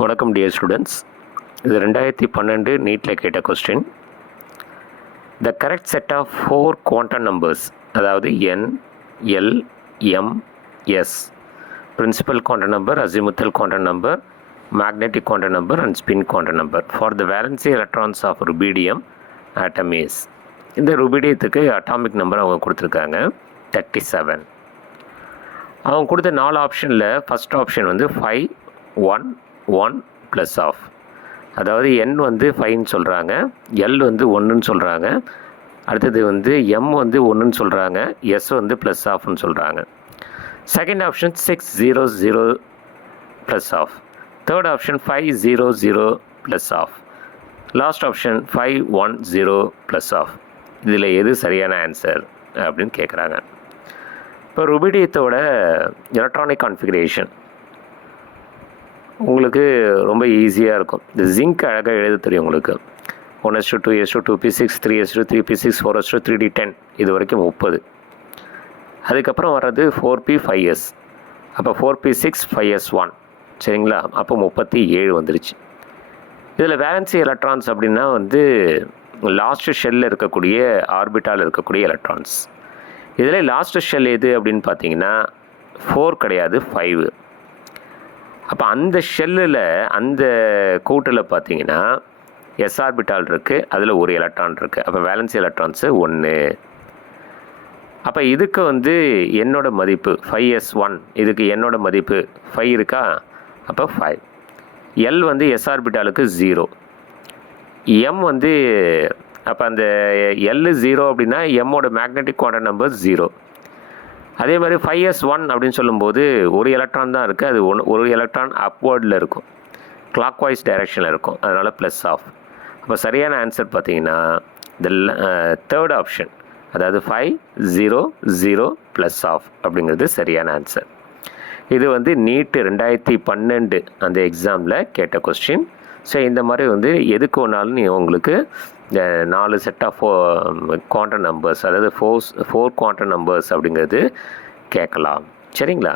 வணக்கம் dear students. இது 2012 நீட்டில் கேட்ட question. The correct set of 4 quantum numbers, அதாவது n, l, m, s, principal quantum number, azimuthal quantum number, magnetic quantum number and spin quantum number for the valency electrons of rubidium atom is. இந்த ருபீடியத்துக்கு atomic number அவங்க கொடுத்துருக்காங்க 37. அவங்க கொடுத்த 4 ஆப்ஷனில் first option வந்து 5, 1, 1 plus of, அதாவது n வந்து 5ன்னு சொல்கிறாங்க, l வந்து 1ன்னு சொல்கிறாங்க, அடுத்தது வந்து m வந்து 1ன்னு சொல்கிறாங்க, s வந்து ப்ளஸ் ஆஃப்னு சொல்கிறாங்க. Second option 6, 0, 0 plus half. Third option 5, 0, 0 plus half. Last option 5, 1, 0 plus half. இதில் எது சரியான ஆன்சர் அப்படின்னு கேட்குறாங்க. இப்போ ருபீடியத்தோட எலக்ட்ரானிக் கான்ஃபிகரேஷன் உங்களுக்கு ரொம்ப ஈஸியாக இருக்கும். இந்த ஜிங்க் அழகாக எழுத தெரியும் உங்களுக்கு. 1s2 2s2 2p6 3s2 3p6 4s2 3d10 இது வரைக்கும் 30. அதுக்கப்புறம் வர்றது 4p 5s, அப்போ 4p6 5s1, சரிங்களா? அப்போ 37 வந்துருச்சு. இதில் வேலன்சி எலக்ட்ரான்ஸ் அப்படின்னா வந்து லாஸ்ட் ஷெல்லில் இருக்கக்கூடிய ஆர்பிட்டால் இருக்கக்கூடிய எலக்ட்ரான்ஸ். இதில் லாஸ்ட் ஷெல் எது அப்படின்னு பார்த்தீங்கன்னா 4 கிடையாது, 5. அப்போ அந்த ஷெல்லில் அந்த கூட்டில் பார்த்தீங்கன்னா எஸ் ஆர்பிட்டால் இருக்குது, அதில் ஒரு எலக்ட்ரான் இருக்குது. அப்போ வேலன்சி எலக்ட்ரான்ஸு 1. அப்போ இதுக்கு வந்து என்னோட மதிப்பு 5s1, இதுக்கு என்னோட மதிப்பு 5 இருக்கா, அப்போ 5. எல் வந்து எஸ் ஆர்பிட்டாலுக்கு 0, எம் வந்து அப்போ அந்த எல் 0 அப்படின்னா எம்மோட மேக்னெட்டிக் குவாண்டம் நம்பர் 0. அதே மாதிரி 5s1 அப்படின்னு சொல்லும்போது ஒரு எலக்ட்ரான் தான் இருக்குது, அது ஒரு எலக்ட்ரான் அப்வர்டில் இருக்கும், கிளாக் வைஸ் டைரெக்ஷனில் இருக்கும், அதனால் ப்ளஸ் ஆஃப். அப்போ சரியான ஆன்சர் பார்த்தீங்கன்னா த தேர்ட் ஆப்ஷன், அதாவது 5, 0, 0 ப்ளஸ் ஆஃப் அப்படிங்கிறது சரியான ஆன்சர். இது வந்து நீட்டு 2012 அந்த எக்ஸாமில் கேட்ட கொஸ்டின். ஸோ இந்த மாதிரி வந்து எதுக்கு ஒன்றாலும் நீ உங்களுக்கு இந்த 4 செட் ஆஃப் குவாண்டம் நம்பர்ஸ், அதாவது 4 குவாண்டம் நம்பர்ஸ் அப்படிங்கிறது கேட்கலாம், சரிங்களா?